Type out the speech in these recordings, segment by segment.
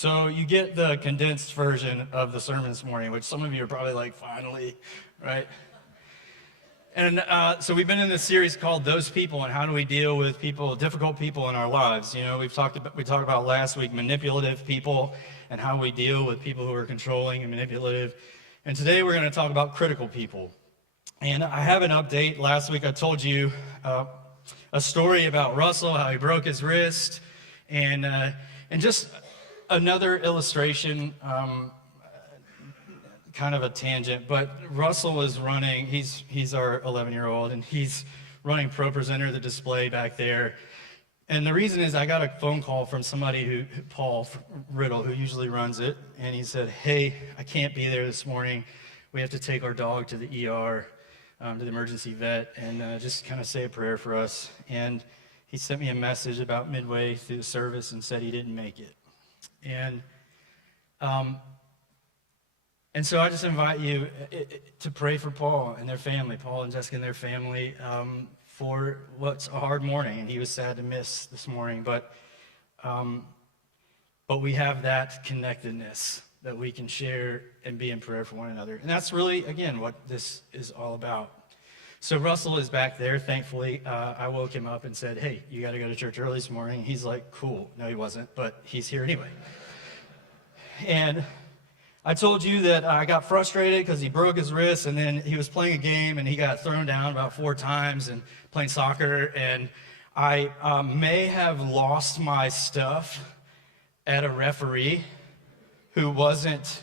So you get the condensed version of the sermon this morning, which some of you are probably like, finally, right? And so we've been in this series called Those People and how do we deal with people, difficult people in our lives. You know, we talked about last week manipulative people and how we deal with people who are controlling and manipulative. And today we're going to talk about critical people. And I have an update. Last week I told you a story about Russell, how he broke his wrist, and just another illustration, kind of a tangent, but Russell is running, he's our 11-year-old, and he's running Pro Presenter, the display back there. And the reason is I got a phone call from somebody Paul Riddle, who usually runs it, and he said, hey, I can't be there this morning. We have to take our dog to the ER, to the emergency vet, and just kind of say a prayer for us. And he sent me a message about midway through the service and said he didn't make it. And so I just invite you to pray for Paul and their family, Paul and Jessica and their family, for what's a hard morning. And he was sad to miss this morning, but we have that connectedness that we can share and be in prayer for one another. And that's really, again, what this is all about. So Russell is back there. Thankfully, I woke him up and said, hey, you got to go to church early this morning. He's like, cool. No, he wasn't, but he's here anyway. And I told you that I got frustrated because he broke his wrist, and then he was playing a game, and he got thrown down about 4 times and playing soccer, and I may have lost my stuff at a referee who wasn't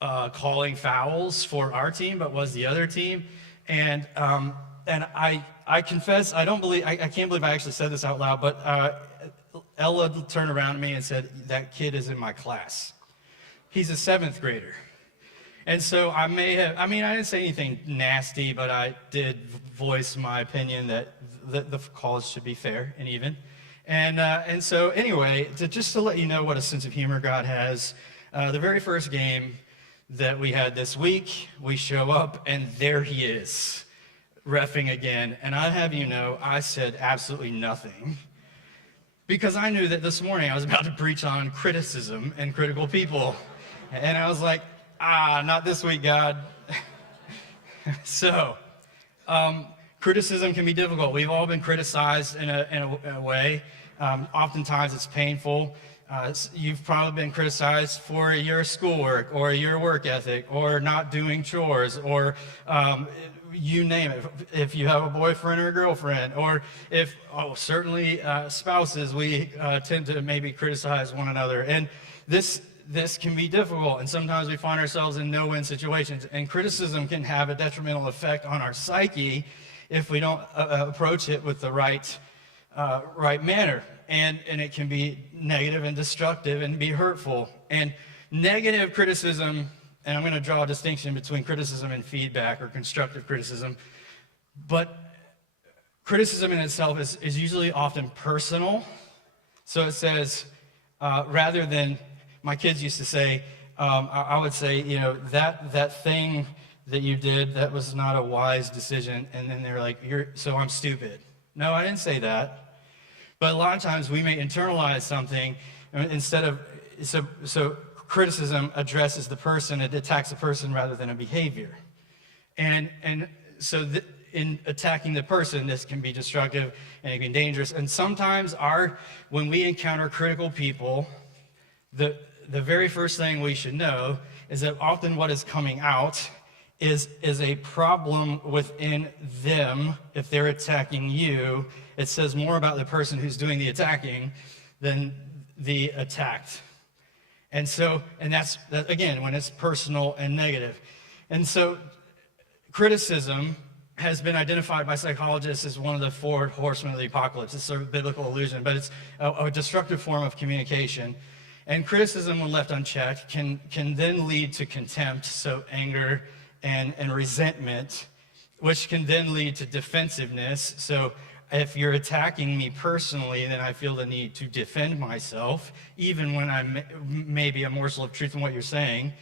calling fouls for our team, but was the other team. And I confess, I can't believe I actually said this out loud, but Ella turned around to me and said, that kid is in my class. He's a 7th grader. And so I didn't say anything nasty, but I did voice my opinion that the calls should be fair and even. And so anyway, just to let you know what a sense of humor God has, the very first game that we had this week, we show up and there he is, reffing again. And I have you know, I said absolutely nothing because I knew that this morning I was about to preach on criticism and critical people. And I was like, not this week, God. So, criticism can be difficult. We've all been criticized in a way. Oftentimes it's painful. You've probably been criticized for your schoolwork or your work ethic or not doing chores or you name it. If you have a boyfriend or a girlfriend or certainly spouses, we tend to maybe criticize one another. And this can be difficult, and sometimes we find ourselves in no-win situations, and criticism can have a detrimental effect on our psyche if we don't approach it with the right manner, and it can be negative and destructive and be hurtful. And negative criticism, and I'm going to draw a distinction between criticism and feedback or constructive criticism, but criticism in itself is usually often personal. So it says, rather than, my kids used to say, I would say, you know, that thing that you did, that was not a wise decision. And then they're like, so I'm stupid. No, I didn't say that. But a lot of times we may internalize something instead of, so criticism addresses the person, it attacks the person rather than a behavior. And so in attacking the person, this can be destructive and it can be dangerous. And sometimes when we encounter critical people, the very first thing we should know is that often what is coming out is a problem within them. If they're attacking you, it says more about the person who's doing the attacking than the attacked. And that's again, when it's personal and negative. And so criticism has been identified by psychologists as one of the 4 horsemen of the apocalypse. It's a biblical allusion, but it's a destructive form of communication. And criticism, when left unchecked, can then lead to contempt, so anger and resentment, which can then lead to defensiveness. So if you're attacking me personally, then I feel the need to defend myself, even when I may be a morsel of truth in what you're saying.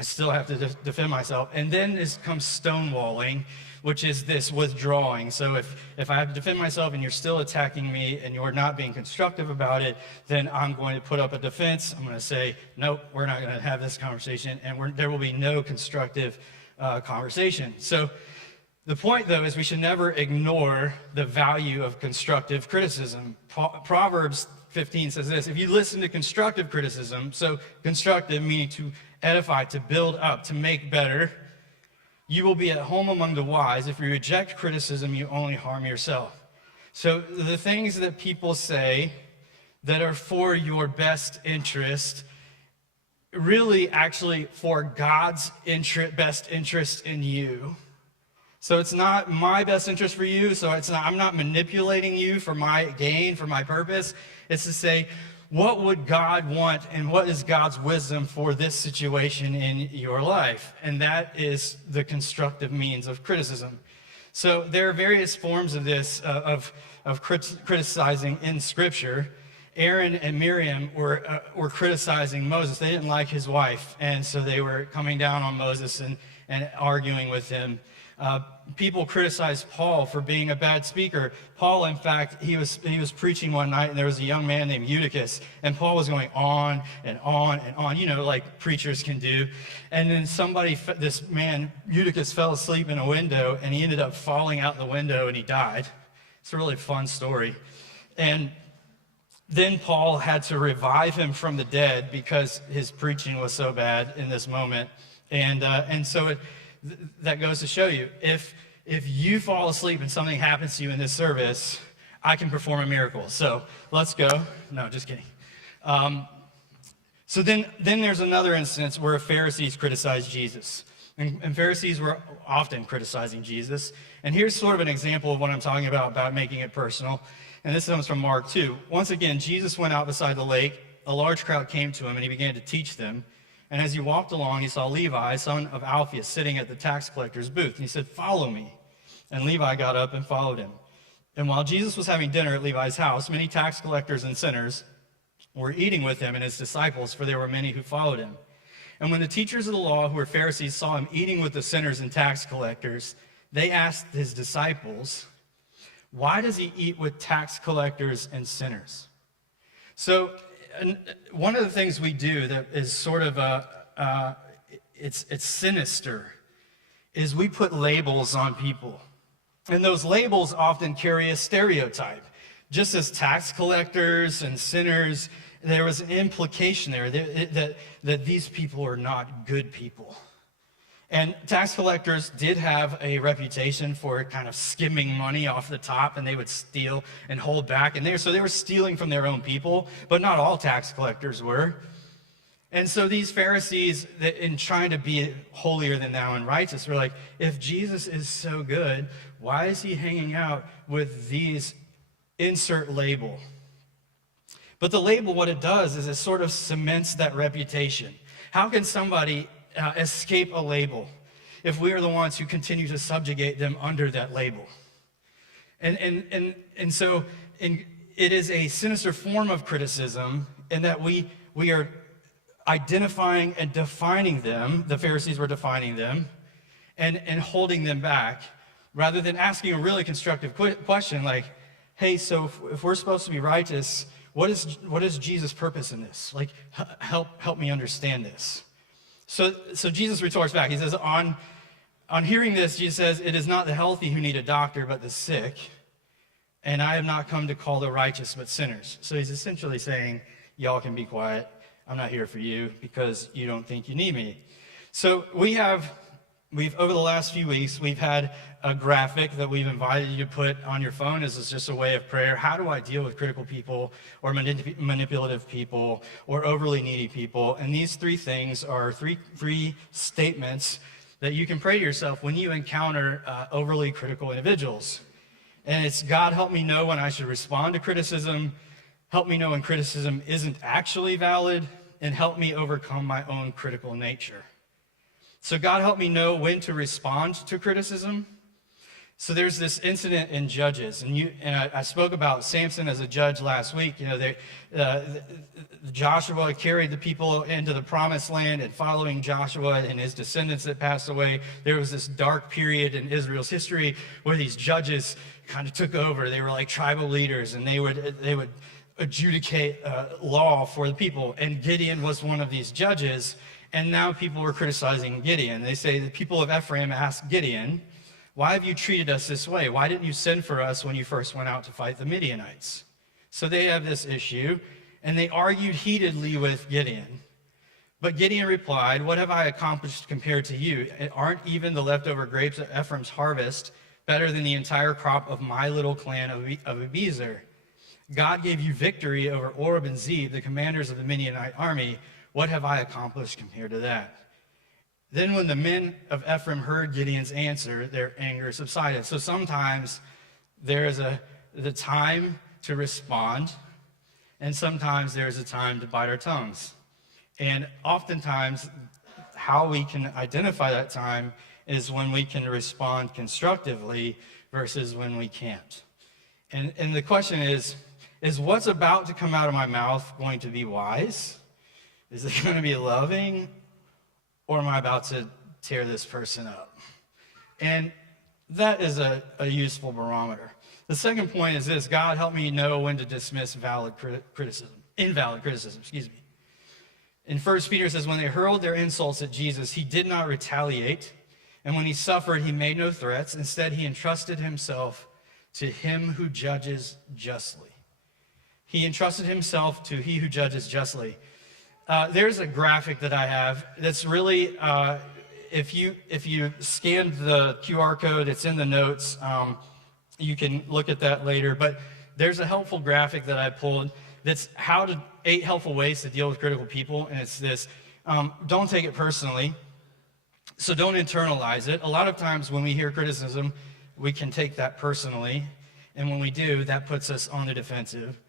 I still have to defend myself. And then comes stonewalling, which is this withdrawing. So if I have to defend myself and you're still attacking me and you're not being constructive about it, then I'm going to put up a defense. I'm going to say, nope, we're not going to have this conversation, and there will be no constructive conversation. So the point, though, is we should never ignore the value of constructive criticism. Proverbs 15 says this: if you listen to constructive criticism, so constructive meaning to edify, to build up, to make better, you will be at home among the wise. If you reject criticism, you only harm yourself. So the things that people say that are for your best interest, really actually for God's best interest in you. So it's not my best interest for you, so I'm not manipulating you for my gain, for my purpose. It's to say, what would God want and what is God's wisdom for this situation in your life? And that is the constructive means of criticism. So there are various forms of this, of criticizing in Scripture. Aaron and Miriam were criticizing Moses. They didn't like his wife, and so they were coming down on Moses and arguing with him. People criticized Paul for being a bad speaker. Paul, in fact, he was preaching one night, and there was a young man named Eutychus, and Paul was going on and on and on, like preachers can do. And then this man, Eutychus, fell asleep in a window, and he ended up falling out the window, and he died. It's a really fun story. And then Paul had to revive him from the dead because his preaching was so bad in this moment. And so that goes to show you, if you fall asleep and something happens to you in this service, I can perform a miracle. So let's go. No, just kidding. So then there's another instance where Pharisees criticized Jesus. And Pharisees were often criticizing Jesus. And here's sort of an example of what I'm talking about making it personal. And this comes from Mark 2. Once again, Jesus went out beside the lake. A large crowd came to him, and he began to teach them. And as he walked along, he saw Levi, son of Alphaeus, sitting at the tax collector's booth. And he said, "Follow me." And Levi got up and followed him. And while Jesus was having dinner at Levi's house, many tax collectors and sinners were eating with him and his disciples, for there were many who followed him. And when the teachers of the law, who were Pharisees, saw him eating with the sinners and tax collectors, they asked his disciples, "Why does he eat with tax collectors and sinners?" So one of the things we do that is sort of it's sinister, is we put labels on people. And those labels often carry a stereotype. Just as tax collectors and sinners, there was an implication there that these people are not good people. And tax collectors did have a reputation for kind of skimming money off the top, and they would steal and hold back. And so they were stealing from their own people, but not all tax collectors were. And so these Pharisees, in trying to be holier than thou and righteous, were like, if Jesus is so good, why is he hanging out with these insert label? But the label, what it does is it sort of cements that reputation. How can somebody escape a label if we are the ones who continue to subjugate them under that label? And so it is a sinister form of criticism in that we are identifying and defining them. The Pharisees were defining them and holding them back, rather than asking a really constructive question like, hey, so if we're supposed to be righteous, what is Jesus' purpose in this? Like, help me understand this. So Jesus retorts back. He says, on hearing this, Jesus says, "It is not the healthy who need a doctor, but the sick. And I have not come to call the righteous, but sinners." So he's essentially saying, y'all can be quiet. I'm not here for you because you don't think you need me. So we've over the last few weeks, we've had a graphic that we've invited you to put on your phone. This is just a way of prayer. How do I deal with critical people or manipulative people or overly needy people? And these three things are three statements that you can pray to yourself when you encounter overly critical individuals. And it's, God, help me know when I should respond to criticism, help me know when criticism isn't actually valid, and help me overcome my own critical nature. So God, help me know when to respond to criticism. So there's this incident in Judges, and I spoke about Samson as a judge last week. Joshua carried the people into the promised land, and following Joshua and his descendants that passed away, there was this dark period in Israel's history where these judges kind of took over. They were like tribal leaders, and they would adjudicate law for the people. And Gideon was one of these judges, and now people were criticizing Gideon. They say the people of Ephraim asked Gideon, "Why have you treated us this way? Why didn't you send for us when you first went out to fight the Midianites?" So they have this issue, and they argued heatedly with Gideon. But Gideon replied, "What have I accomplished compared to you? Aren't even the leftover grapes of Ephraim's harvest better than the entire crop of my little clan of Abiezer? God gave you victory over Oreb and Zeb, the commanders of the Midianite army. What have I accomplished compared to that?" Then when the men of Ephraim heard Gideon's answer, their anger subsided. So sometimes there is the time to respond, and sometimes there is a time to bite our tongues. And oftentimes, how we can identify that time is when we can respond constructively versus when we can't. And the question is what's about to come out of my mouth going to be wise? Is it going to be loving? Or am I about to tear this person up? And that is a useful barometer. The second point is this: God help me know when to dismiss invalid criticism. In 1 Peter it says, when they hurled their insults at Jesus, he did not retaliate. And when he suffered, he made no threats. Instead, he entrusted himself to him who judges justly. He entrusted himself to he who judges justly. There's a graphic that I have that's really, if you scanned the QR code, it's in the notes. You can look at that later. But there's a helpful graphic that I pulled that's 8 helpful ways to deal with critical people. And it's this: don't take it personally. So don't internalize it. A lot of times when we hear criticism, we can take that personally. And when we do, that puts us on the defensive.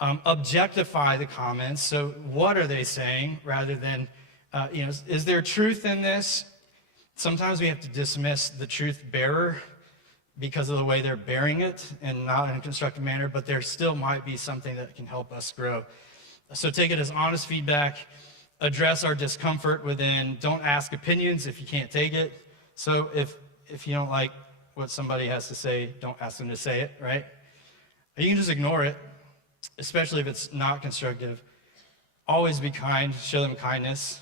Objectify the comments. So what are they saying rather than, is there truth in this? Sometimes we have to dismiss the truth bearer because of the way they're bearing it and not in a constructive manner, but there still might be something that can help us grow. So take it as honest feedback. Address our discomfort within. Don't ask opinions if you can't take it. So if you don't like what somebody has to say, don't ask them to say it, right? You can just ignore it, especially if it's not constructive. Always be kind, show them kindness,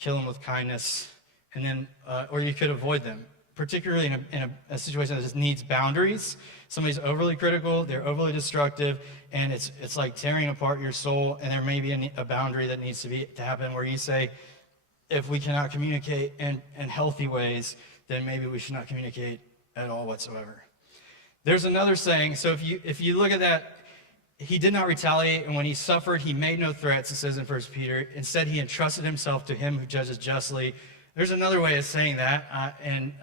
kill them with kindness, and then, or you could avoid them, particularly in a situation that just needs boundaries. Somebody's overly critical, they're overly destructive, and it's like tearing apart your soul, and there may be a boundary that needs to happen where you say, if we cannot communicate in healthy ways, then maybe we should not communicate at all whatsoever. There's another saying, so if you look at that, he did not retaliate, and when he suffered, he made no threats, it says in 1 Peter. Instead, he entrusted himself to him who judges justly. There's another way of saying that, and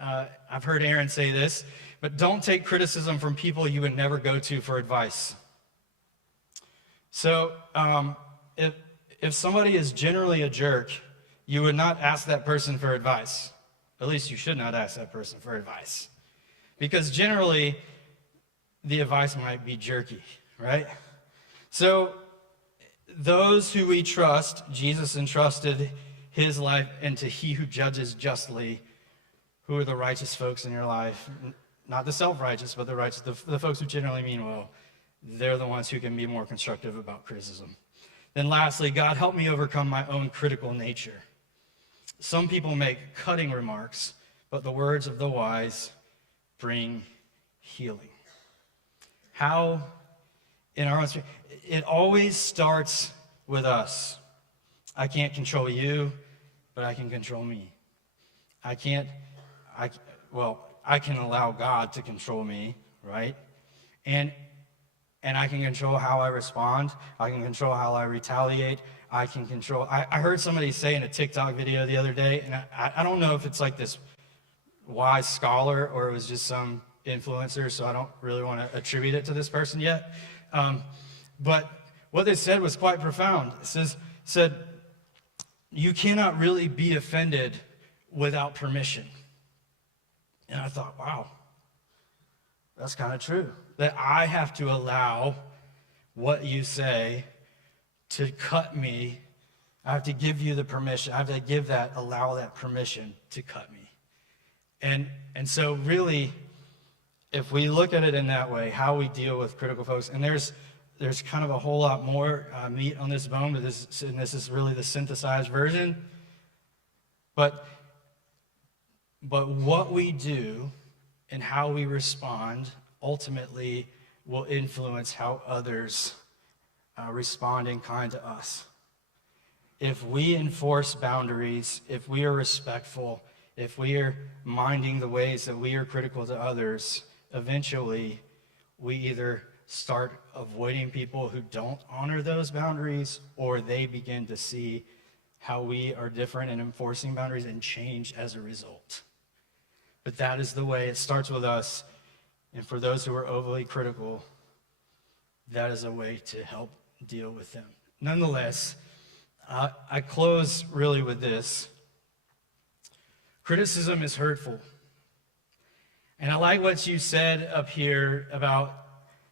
I've heard Aaron say this, but don't take criticism from people you would never go to for advice. So if somebody is generally a jerk, you would not ask that person for advice. At least you should not ask that person for advice. Because generally, the advice might be jerky, right? So those who we trust, Jesus entrusted his life into he who judges justly. Who are the righteous folks in your life? Not the self-righteous, but the righteous, the folks who generally mean well. They're the ones who can be more constructive about criticism. Then lastly, God help me overcome my own critical nature. Some people make cutting remarks, but the words of the wise bring healing. How in our own spirit? It always starts with us. I can't control you, but I can control me. I can allow God to control me, right? And I can control how I respond. I can control how I retaliate. I heard somebody say in a TikTok video the other day, and I don't know if it's like this wise scholar or it was just some influencer, so I don't really want to attribute it to this person yet. But what they said was quite profound. It said, you cannot really be offended without permission. And I thought, wow, That's kind of true. That I have to allow what you say to cut me. I have to give you the permission. I have to allow that permission to cut me. And so really, if we look at it in that way, how we deal with critical folks, and there's kind of a whole lot more meat on this bone, but this is really the synthesized version. But what we do and how we respond ultimately will influence how others respond in kind to us. If we enforce boundaries, if we are respectful, if we are minding the ways that we are critical to others, eventually we either start avoiding people who don't honor those boundaries, or they begin to see how we are different in enforcing boundaries and change as a result. But that is the way it starts with us. And for those who are overly critical, that is a way to help deal with them. Nonetheless, I close really with this. Criticism is hurtful. And I like what you said up here about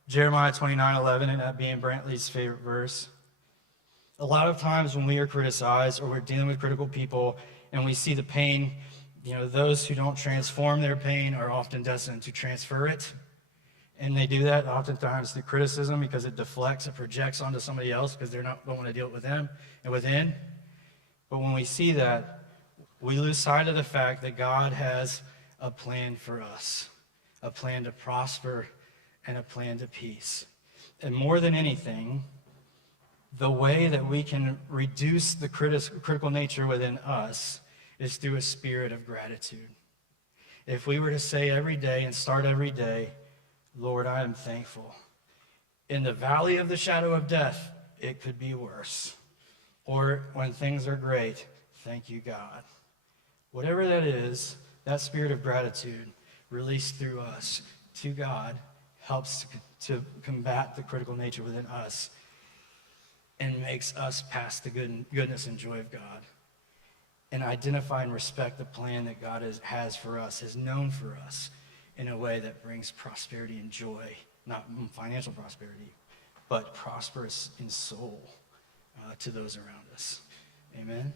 Jeremiah 29:11 and that being Brantley's favorite verse. A lot of times when we are criticized or we're dealing with critical people and we see the pain, those who don't transform their pain are often destined to transfer it. And they do that oftentimes through criticism because it deflects, it projects onto somebody else because they don't want to deal with them and within. But when we see that, we lose sight of the fact that God has a plan for us, a plan to prosper and a plan to peace. And more than anything, the way that we can reduce the critical nature within us is through a spirit of gratitude. If we were to say every day and start every day, Lord, I am thankful. In the valley of the shadow of death, it could be worse. Or when things are great, thank you, God. Whatever that is, that spirit of gratitude released through us to God helps to combat the critical nature within us and makes us pass the goodness and joy of God and identify and respect the plan that God has for us, has known for us in a way that brings prosperity and joy, not financial prosperity, but prosperous in soul to those around us. Amen.